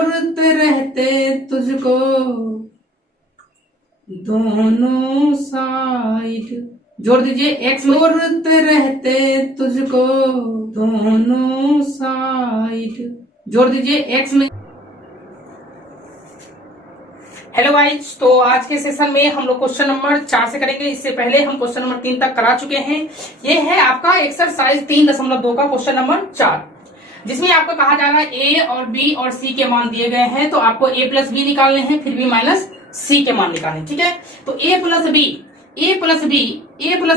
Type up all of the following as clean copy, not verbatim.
एक्सप्लोरते रहते तुझको दोनों साइड, जोड़ दीजिए, एक्सप्लोरते रहते तुझको दोनों साइड, जोड़ दीजिए एक्स में। हेलो गाइस, तो आज के सेशन में हम लोग क्वेश्चन नंबर 4 से करेंगे। इससे पहले हम क्वेश्चन नंबर 3 तक करा चुके हैं। ये है आपका एक्सरसाइज 3.2 का क्वेश्चन नंबर 4, जिसमें आपको कहा जा रहा है ए और बी और सी के मान दिए गए हैं, तो आपको ए प्लस बी निकालने हैं, फिर बी माइनस सी के मान निकालने। ठीक है, तो ए प्लस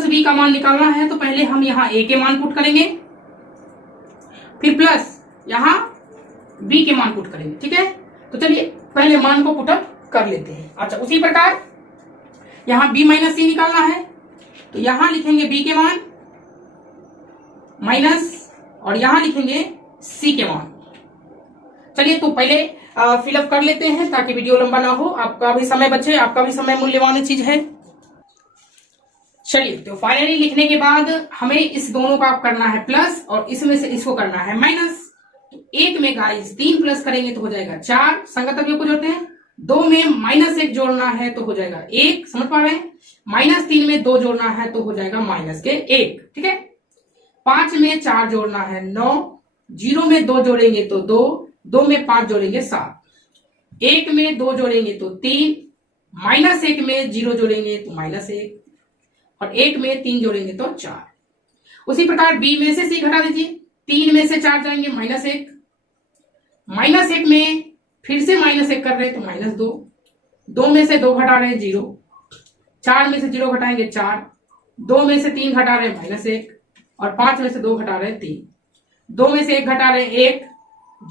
बी का मान निकालना है, तो पहले हम यहाँ ए के मान पुट करेंगे, फिर प्लस यहाँ बी के मान पुट करेंगे। ठीक है, तो चलिए पहले मान को पुटअप कर लेते हैं। अच्छा, उसी प्रकार यहां बी माइनस सी निकालना है, तो यहां लिखेंगे बी के मान माइनस और यहां लिखेंगे सी के मान। चलिए तो पहले फिलअप कर लेते हैं ताकि वीडियो लंबा ना हो, आपका भी समय बचे, आपका भी समय मूल्यवान चीज है। चलिए, तो फाइनली लिखने के बाद हमें इस दोनों का करना है प्लस और इसमें से इसको करना है माइनस। तो एक में गाइस 3 प्लस करेंगे तो हो जाएगा 4, संगत अवयव को जोड़ते हैं। 2 में -1 जोड़ना है तो हो जाएगा 1, समझ पा रहे हैं। -3 में 2 जोड़ना है तो हो जाएगा -1। ठीक है, 5 में 4 जोड़ना है 9, 0 में 2 जोड़ेंगे तो 2, 2 में 5 जोड़ेंगे 7, 1 में 2 जोड़ेंगे तो 3, -1 में 0 जोड़ेंगे तो -1 और 1 में 3 जोड़ेंगे तो 4। उसी प्रकार बी में से सी घटा दीजिए, 3 में से 4 जाएंगे -1, -1 में फिर से -1 कर रहे हैं तो -2, 2 में से 2 घटा रहे हैं 0, 4 में से 0 घटाएंगे 4, 2 में से 3 घटा रहे हैं -1 और 5 में से 2 घटा रहे हैं 3, 2 में से 1 घटा रहे हैं 1,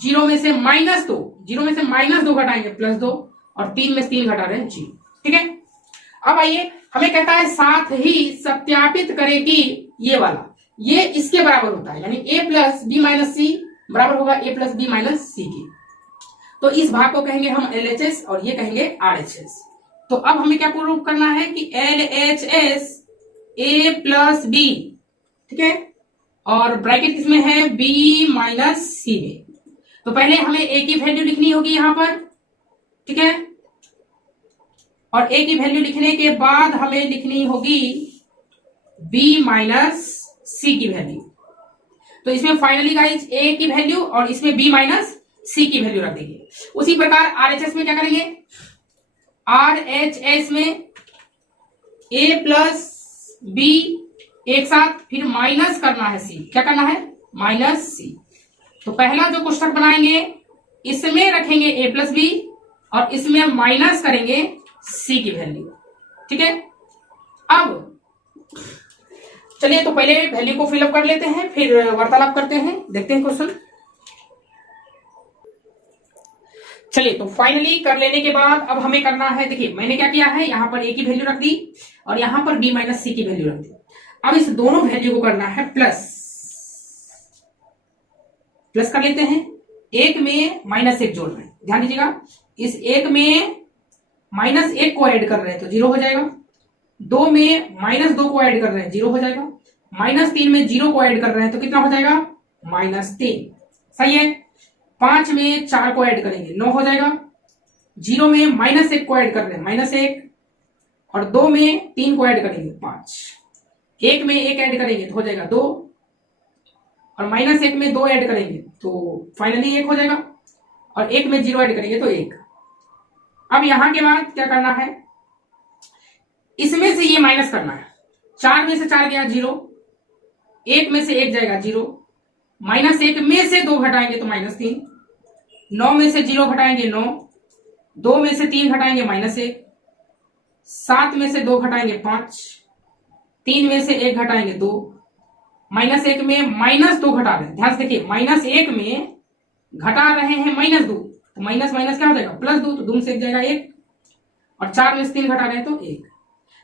0 में से -2, 0 में से -2 घटाएंगे +2 और 3 में से 3 घटा रहे हैं 0। ठीक है, अब आइए, हमें कहता है साथ ही सत्यापित करें कि ये वाला ये इसके बराबर होता है, यानी a प्लस बी माइनस सी बराबर होगा a प्लस बी माइनस सी की। तो इस भाग को कहेंगे हम LHS और ये कहेंगे RHS। तो अब हमें क्या प्रूव करना है कि LHS a प्लस बी, ठीक है, और ब्रैकेट किसमें है b माइनस सी में। तो पहले हमें a की वैल्यू लिखनी होगी यहां पर, ठीक है, और a की वैल्यू लिखने के बाद हमें लिखनी होगी b माइनस सी की वैल्यू। तो इसमें फाइनली गाइस a की वैल्यू और इसमें b माइनस सी की वैल्यू रख देंगे। उसी प्रकार RHS में क्या करेंगे, RHS में a प्लस बी एक साथ, फिर माइनस करना है c, क्या करना है -c। तो पहला जो कोष्ठक बनाएंगे इसमें रखेंगे a प्लस बी और इसमें माइनस करेंगे c की वैल्यू। ठीक है, अब चलिए तो पहले वैल्यू को फिलअप कर लेते हैं, फिर वार्तालाप करते हैं, देखते हैं क्वेश्चन। चलिए, तो फाइनली कर लेने के बाद अब हमें करना है, देखिए मैंने क्या किया है, यहां पर a की वैल्यू रख दी और यहां पर b माइनस सी की वैल्यू रख दी। अब इस दोनों वैल्यू को करना है प्लस कर लेते हैं। 1 में -1 जोड़ रहे हैं, ध्यान दीजिएगा, इस 1 में -1 को ऐड कर रहे हैं तो 0 हो जाएगा, 2 में -2 को ऐड कर रहे हैं 0 हो जाएगा, -3 में 0 को ऐड कर रहे हैं तो कितना हो जाएगा -3, सही है। 5 में 4 को ऐड करेंगे 9 हो जाएगा, 0 में -1 को ऐड कर रहे हैं -1 और 2 में 3 को ऐड करेंगे 5, 1 में 1 ऐड करेंगे तो हो जाएगा 2 और -1 में 2 ऐड करेंगे तो फाइनली 1 हो जाएगा और 1 में 0 ऐड करेंगे तो 1। अब यहां के बाद क्या करना है, इसमें से ये माइनस करना है, 4 में से 4 गया 0, 1 में से 1 जाएगा 0, -1 में से 2 घटाएंगे तो -3, 9 में से 0 घटाएंगे 9, 2 में से 3 घटाएंगे -1, 7 में से 2 घटाएंगे 5, 3 में से 1 घटाएंगे 2, -1 में -2 घटा रहे हैं, ध्यान से देखिए, -1 में घटा रहे हैं -2, तो माइनस माइनस क्या हो जाएगा +2, तो 2 से 1 जाएगा 1 और 4 में से 3 घटा रहे हैं तो 1।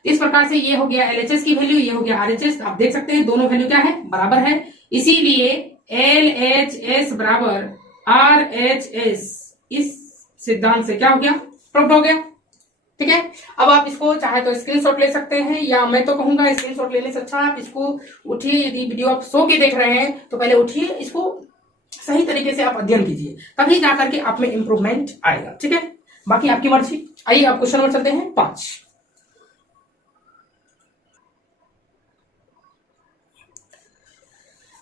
इस प्रकार से ये हो गया LHS की वैल्यू, ये हो गया RHS। आप देख सकते हैं दोनों वैल्यू क्या है, बराबर है, इसीलिए LHS बराबर RHS इस सिद्धांत से क्या हो गया, प्रूव हो गया। ठीक है, अब आप इसको चाहे तो स्क्रीनशॉट ले सकते हैं, या मैं तो कहूंगा स्क्रीनशॉट लेने से अच्छा आप इसको उठिए, यदि वीडियो आप सो के देख रहे हैं तो पहले उठिए, इसको सही तरीके से आप अध्ययन कीजिए, तभी जाकर के आप में इंप्रूवमेंट आएगा। ठीक है, बाकी आपकी मर्जी। आइए आप क्वेश्चन नंबर चलते हैं 5।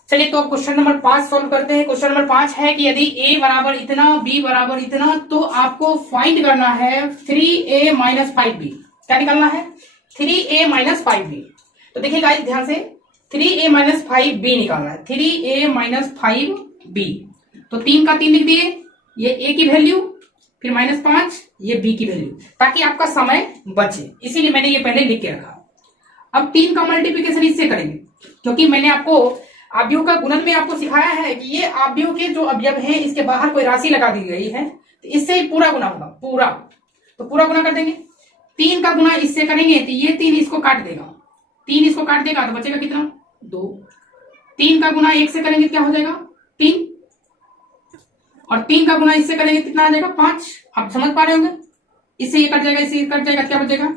चलिए तो अब क्वेश्चन नंबर 5 सॉल्व करते हैं। क्वेश्चन नंबर 5 है कि यदि a बराबर इतना, b बराबर इतना, तो आपको फाइंड करना है 3a माइनस 5b। क्या निकालना है? 3a minus 5b। तो देखिए गाइस ध्यान से, 3a माइनस 5b निकालना है। 3a माइनस 5b, तो 3 का 3 लिख दिए, ये a की वैल्यू, फिर माइनस 5, ये b की वैल्यू, ताकि आपका समय बचे, इसीलिए मैंने ये पहले लिख के रखा। अब 3 का मल्टीप्लीकेशन इससे करेंगे, क्योंकि मैंने आपको अवयव का गुणन में आपको सिखाया है कि ये अवयव के जो अवयव हैं इसके बाहर कोई राशि लगा दी गई है, तो इससे पूरा गुना होगा, पूरा। तो पूरा गुना कर देंगे, 3 का गुना इससे करेंगे तो ये 3 इसको काट देगा, 3 इसको काट देगा तो बचेगा कितना? 2। 3 का गुना 1 से करेंगे क्या हो जाएगा? 3। और 3 का गुना इससे करेंगे कितना आ जाएगा? 5। आप समझ पा रहे होंगे, इससे ये कट जाएगा, इससे ये कट जाएगा, क्या बचेगा?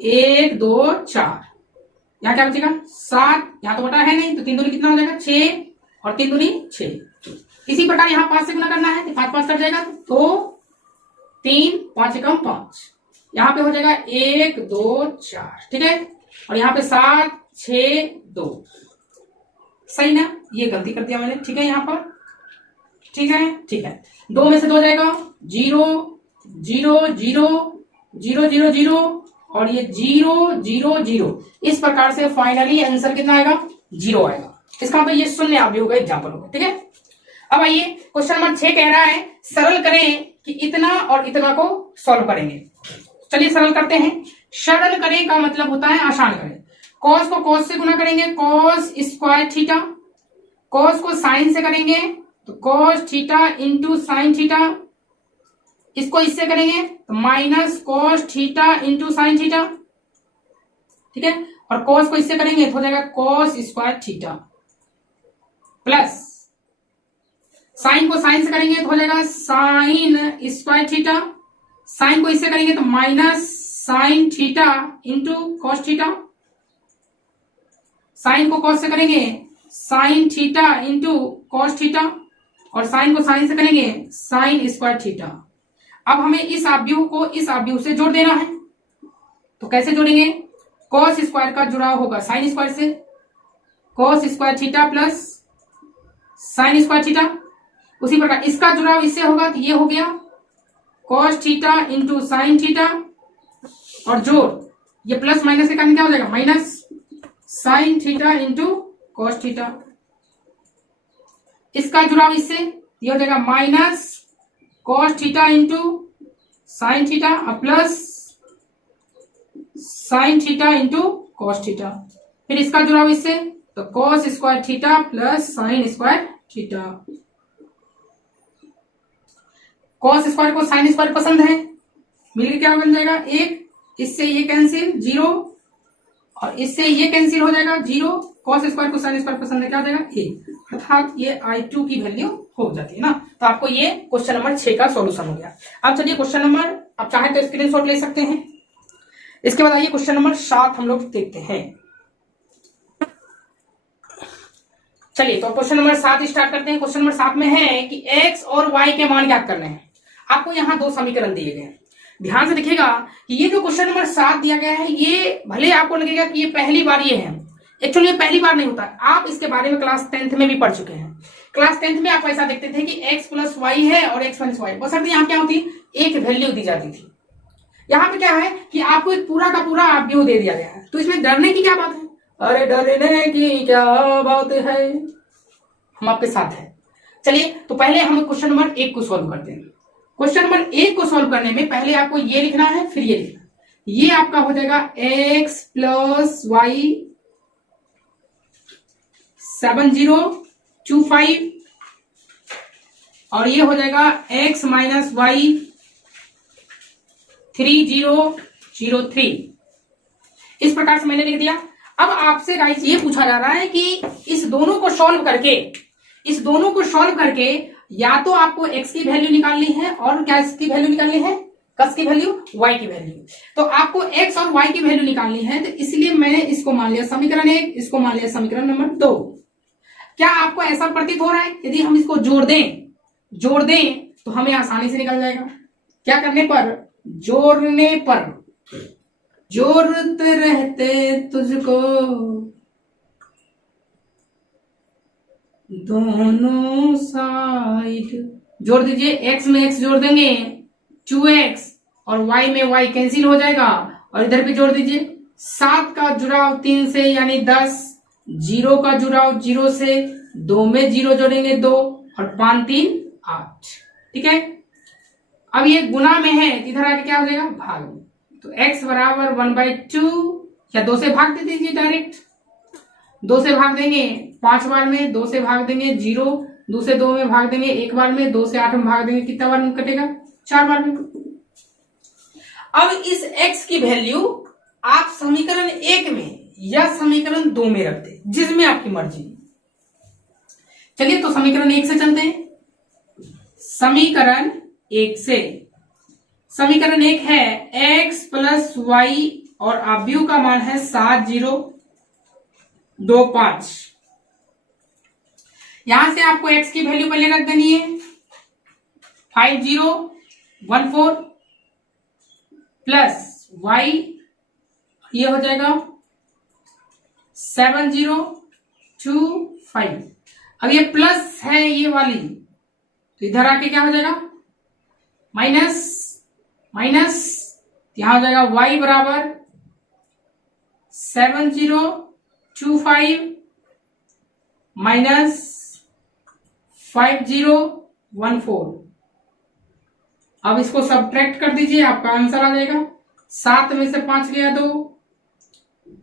1 2 4, यहाँ क्या बचेगा? 7। यहाँ तो बटा है नहीं, तो 3 दूनी कितना हो जाएगा? 6, और 3 दूनी 6। इसी प्रकार यहाँ 5 से गुना करना है, तो 5 5 कट जाएगा, तो 3 5 एकम 5, यहाँ पे हो जाएगा 1 2 4। ठीक है, और यहाँ पे 7 6 2। सही ना? ये गलती कर दिया मैंने। ठीक है, यहाँ पर ठीक है, ठीक है। 2 में से 2 जाएगा, 0 0 0 0 0 0, और ये 0 0 0। इस प्रकार से फाइनली आंसर कितना आएगा? 0 आएगा। इसका मतलब ये शून्य अवयव का एग्जाम्पल होगा। ठीक है, अब आइए क्वेश्चन नंबर 6 कह रहा है सरल करें कि इतना और इतना को सॉल्व करेंगे। चलिए सरल करते हैं। सरल करें का मतलब होता है आसान करें। कॉस को कॉस से गुना करेंगे, कॉस स्क्वायर थीटा। कॉस को साइन से करेंगे तो cos theta into sine theta. इसको इससे करेंगे तो minus cos theta into sine theta. ठीक है, और कॉस को इससे करेंगे तो हो जाएगा cos square theta, plus sign को साइन से करेंगे तो हो जाएगा साइन स्क्वायर थीटा। साइन को इससे करेंगे तो minus sine theta into cos theta. Sine को कॉस से करेंगे sine theta into cos theta, और साइन को साइन से करेंगे साइन स्क्वायर थीटा। अब हमें इस अवयव को इस अवयव से जोड़ देना है, तो कैसे जोड़ेंगे? कॉस स्क्वायर का जुड़ाव होगा साइन स्क्वायर से, cos square theta plus sine square theta. उसी प्रकार इसका जुड़ाव इससे होगा तो ये हो गया cos theta into sine theta, और जोड़ ये प्लस माइनस के कारण क्या हो जाएगा? Minus sine theta into cos theta. इसका जुड़ाव इससे ये हो जाएगा minus cos theta into sine theta, और plus sine theta into cos theta. फिर इसका जुड़ाव इससे तो cos square theta plus sine square theta. Cos square को साइन स्क्वायर पसंद है, मिलकर क्या बन जाएगा? 1। इससे ये कैंसिल 0, और इससे ये कैंसिल हो जाएगा 0। कॉस स्क्वायर को साइन स्क्वायर पसंद है, क्या हो जाएगा? 1, अर्थात ये I2 की वैल्यू हो जाती है ना। तो आपको ये क्वेश्चन नंबर 6 का सॉल्यूशन हो गया। अब चलिए क्वेश्चन नंबर, आप चाहे तो स्क्रीनशॉट ले सकते हैं। इसके बाद आइए क्वेश्चन नंबर 7 हम लोग देखते हैं। चलिए तो क्वेश्चन नंबर 7 स्टार्ट करते हैं। क्वेश्चन नंबर 7 में है कि x और y के मान ज्ञात करने हैं। आपको यहाँ 2 समीकरण दिए गए हैं। ध्यान से देखिएगा कि ये जो क्वेश्चन नंबर 7 दिया गया है, ये भले आपको लगेगा कि ये पहली बार ये है, एक्चुअली ये पहली बार नहीं होता। आप इसके बारे में क्लास 10th में भी पढ़ चुके हैं। क्लास 10th में आप ऐसा देखते थे कि x प्लस वाई है और x माइनस वाई, बशर्ते यहाँ क्या होती? एक वैल्यू दी जाती थी। यहाँ पे क्या है कि आपको एक पूरा का पूरा अवयव दे दिया गया है, तो इसमें डरने की क्या बात है? अरे डरने की क्या बात है, हम आपके साथ हैं। चलिए तो पहले हम क्वेश्चन नंबर 1 को सॉल्व करते हैं। क्वेश्चन नंबर 1 को सॉल्व करने में पहले आपको ये लिखना है, फिर ये लिखना है। ये आपका हो जाएगा x प्लस वाई 7025, और ये हो जाएगा x माइनस वाई 3003। इस प्रकार से मैंने लिख दिया। अब आपसे गाइस ये पूछा जा रहा है कि इस दोनों को सॉल्व करके या तो आपको x की वैल्यू निकालनी है, और क्या इसकी वैल्यू निकालनी है? कस की वैल्यू, y की वैल्यू। तो आपको x और y की वैल्यू निकालनी है, तो इसलिए मैंने इसको मान लिया समीकरण 1, इसको मान लिया समीकरण नंबर 2। क्या आपको ऐसा प्रतीत हो रहा है यदि हम इसको जोड़ दें तो हमें आसानी से निकल जाएगा? क्या करने पर? जोड़ने पर। जोड़ते रहते तुझको दोनों साइड। जोड़ दीजिए, x में x जोड़ देंगे 2x और y में y कैंसिल हो जाएगा, और इधर भी जोड़ दीजिए 7 का जुड़ाव 3 से यानी 10, 0 का जुड़ाव 0 से, 2 में 0 जोड़ेंगे 2 और 5 3 8। ठीक है, अब ये गुना में है, इधर आके क्या हो जाएगा? भाग में। तो x बराबर 1/2 या 2 से भाग दे दीजिए डायरेक्ट। 2 से भाग देंगे 5 बार में, 2 से भाग देंगे 0, 2 से 2 में भाग देंगे 1 बार में, 2 से 8 में भाग देंगे कितना बार में कटेगा? 4 बार में। अब इस x की वैल्यू आप समीकरण 1 में या समीकरण 2 में रख दे, जिसमें आपकी मर्जी। चलिए तो समीकरण 1 से चलते हैं। समीकरण 1 से, समीकरण 1 है x प्लस वाई और अवयव का मान है 7 0 2 5। यहां से आपको x की वैल्यू पहले रख देनी है 5 0 1 4 प्लस y ये हो जाएगा 7 0 2 5। अब ये प्लस है ये वाली, तो इधर आके क्या हो जाएगा? माइनस माइनस, यहां हो जाएगा y बराबर 7 0 2 5 माइनस 5 0 1 4। अब इसको सब्ट्रैक्ट कर दीजिए, आपका आंसर आ जाएगा 7 में से 5 गया 2,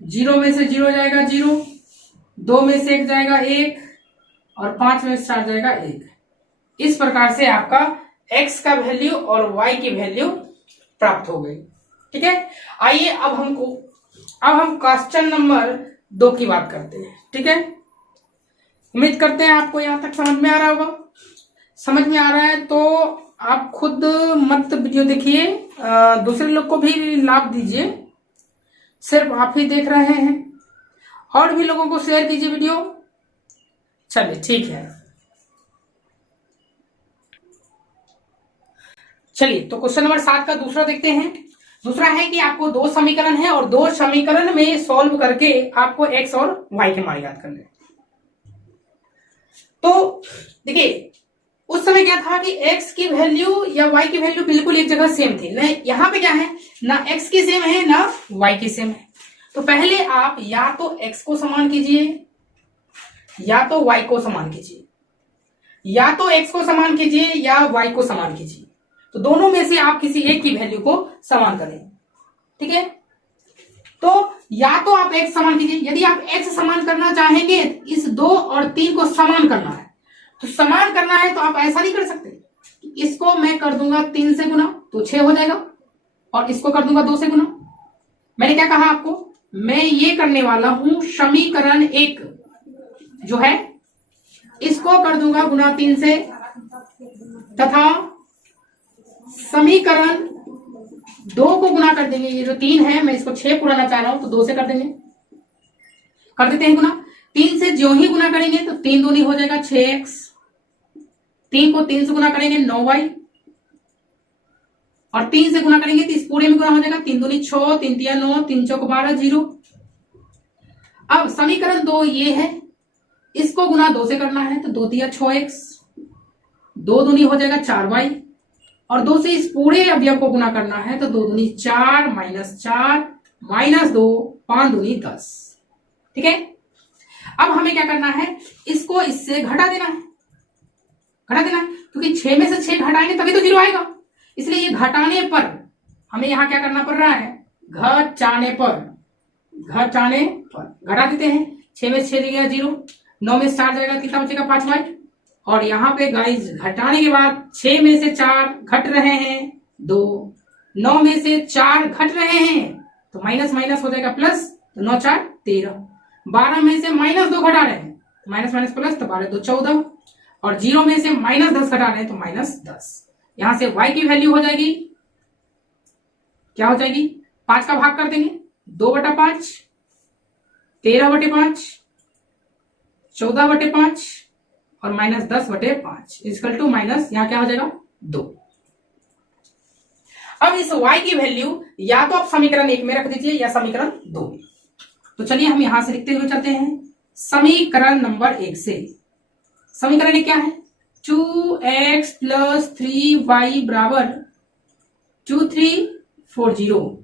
0 में से 0 जाएगा 0, 2 में से 1 जाएगा 1 और 5 में से 4 जाएगा 1। इस प्रकार से आपका x का वैल्यू और y की वैल्यू प्राप्त हो गई। ठीक है, आइए अब हम क्वेश्चन नंबर 2 की बात करते हैं। ठीक है, उम्मीद करते हैं आपको यहां तक समझ में आ रहा होगा। समझ में आ रहा है तो आप खुद मत वीडियो देखिए, दूसरे लोग को भी लाभ दीजिए। सिर्फ आप ही देख रहे हैं, और भी लोगों को शेयर कीजिए वीडियो। चलिए ठीक है, चलिए तो क्वेश्चन नंबर 7 का दूसरा देखते हैं। दूसरा है कि आपको 2 समीकरण है और 2 समीकरण में सॉल्व करके आपको x और y के मान याद करने। तो देखिए उस समय क्या था कि x की वैल्यू या y की वैल्यू बिल्कुल एक जगह सेम थी। न यहाँ पे क्या है, ना x की सेम है ना y की सेम है। तो पहले आप या तो x को समान कीजिए या तो y को समान कीजिए, या तो x को समान कीजिए या y को समान कीजिए। तो दोनों में से आप किसी एक की वैल्यू को समान करें। ठीक है, तो या तो आप x समान कीजिए। यदि आप x समान करना चाहेंगे, इस 2 और 3 को समान करना है, तो समान करना है तो आप ऐसा नहीं कर सकते। इसको मैं कर दूंगा 3 से गुना तो 6 हो जाएगा, और इसको कर दूंगा 2 से गुना। मैंने क्या कहा आपको, मैं ये करने वाला हूं समीकरण 1 जो है इसको कर दूंगा गुना 3 से, तथा समीकरण 2 को गुना कर देंगे। ये जो 3 है मैं इसको 6 पुराना चाह रहा हूं तो 2 से कर देंगे, कर देते हैं गुना। 3 से जो ही गुना करेंगे तो 3 दूनी हो जाएगा 6x, 3 को 3 से गुना करेंगे 9y, और 3 से गुना करेंगे तो इस पूरे में गुना हो जाएगा 3 दूनी 6, 3 तिया 9, 3 चौक 12 0। अब समीकरण 2 ये है, इसको गुना 2 से करना है तो 2 तिया 6x, 2 दूनी हो जाएगा 4y, और 2 से इस पूरे अवयव को गुना करना है तो 2 दूनी 4 माइनस 4 माइनस 2 5 दूनी 10। ठीक है, अब हमें क्या करना है, इसको इससे घटा देना है, क्योंकि 6 में से 6 घटाएंगे तभी तो 0 आएगा। इसलिए ये घटाने पर हमें यहां क्या करना पड़ रहा है, घटाने पर घटा देते हैं। 6 में से 6 जाएगा 0, 9 में से 4 जाएगा कितना बचेगा 5y, और यहाँ पे गाइस घटाने के बाद 6 में से 4 घट रहे हैं 2, 9 में से 4 घट रहे हैं तो माइनस माइनस हो जाएगा प्लस, तो 9 4 13, 12 में से माइनस 2 घटा रहे हैं तो माइनस माइनस प्लस, तो 12 2 14, और 0 में से माइनस 10 घटा रहे हैं तो माइनस 10। यहां से y की वैल्यू हो जाएगी, क्या हो जाएगी, 5 का भाग कर देंगे 2/5, 13/5, 14/5 और -10/5 इक्वल टू माइनस, यहां क्या हो जाएगा 2। अब इस y की वैल्यू या तो आप समीकरण 1 में रख दीजिए या समीकरण 2 में। तो चलिए हम यहां से लिखते हुए चलते हैं समीकरण नंबर 1 से। समीकरण 1 क्या है? 2x + 3y बराबर 2340।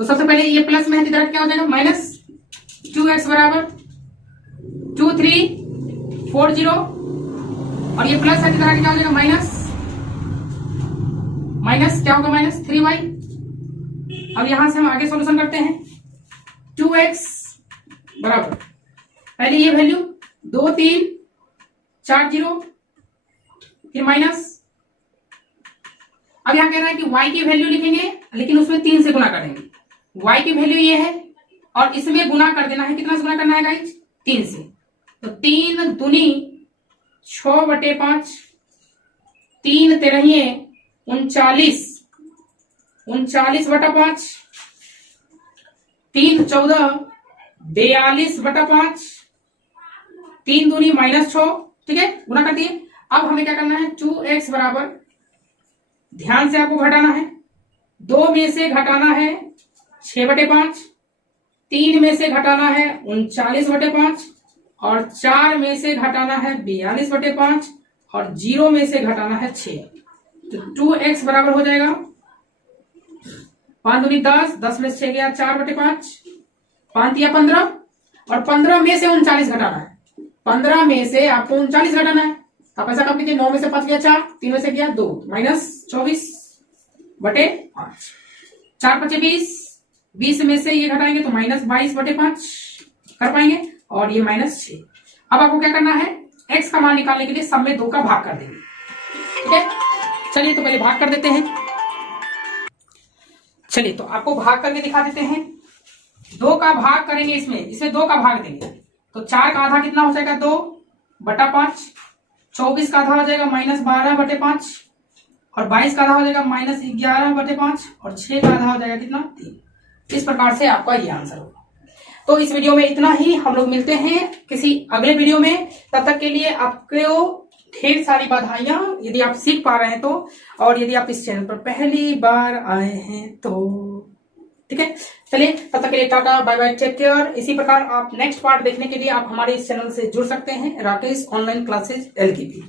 तो सबसे पहले ये प्लस में है, इधर क्या हो जाएगा माइनस। 2x बराबर 2340 और ये प्लस है, इधर क्या हो जाएगा माइनस। माइनस क्या होगा माइनस 3y। अब यहां से हम आगे सॉल्यूशन करते हैं। 2x बराबर पहले ये वैल्यू 2340 फिर माइनस। अब यहां कह रहा है कि y की वैल्यू लिखेंगे लेकिन उसमें 3 से गुना करेंगे। y की वैल्यू ये है और इसमें गुना कर देना है। कितना से गुना करना है गाइस? 3 से। तो 3 दूनी 6/5, 3 तेरहिए 39, 39/5, 3 14 42/5, 3 दूनी -6। ठीक है, गुना कर दिए। अब हमें क्या करना है? 2x बराबर, ध्यान से आपको घटाना है। 2 में से घटाना है 6/5, 3 में से घटाना है 39/5 और 4 में से घटाना है 42/5 और 0 में से घटाना है 6। तो 2x बराबर हो जाएगा 5 दूनी 10, 10 में से 6 गया 4/5, 5 दिया 15 और 15 में से 39 घटाना है। 15 में से आपको 39 घटाना है। आप ऐसा काम कीजिए, 9 में से 5 गया 4, 3 में से गया 2, -24/5, 4 5 20, 20 में से ये घटाएंगे तो -22/5 कर पाएंगे और ये -6। अब आपको क्या करना है? x का मान निकालने के लिए सब में 2 का भाग कर देंगे। ठीक है, चलिए तो पहले भाग कर देते हैं। चलिए तो आपको भाग करके दिखा देते हैं। 2 का भाग करेंगे, इसमें 2 का भाग देंगे तो 4 का आधा कितना हो जाएगा? 2/5, 24 का आधा हो जाएगा -12/5 और 22 का आधा हो जाएगा -11/5 और 6 का आधा हो जाएगा कितना? 3। इस प्रकार से आपका ये आंसर होगा। तो इस वीडियो में इतना ही। हम लोग मिलते हैं किसी अगले वीडियो में। तब तक के लिए आपको ढेर सारी बधाइयां यदि आप सीख पा रहे हैं तो, और यदि आप इस चैनल पर पहली बार आए हैं तो। ठीक है, चलिए तब तक के लिए tata, bye bye, take care. इसी प्रकार आप नेक्स्ट पार्ट देखने के लिए आप हमारे इस चैनल से जुड़ सकते हैं, राकेश ऑनलाइन क्लासेज LKP।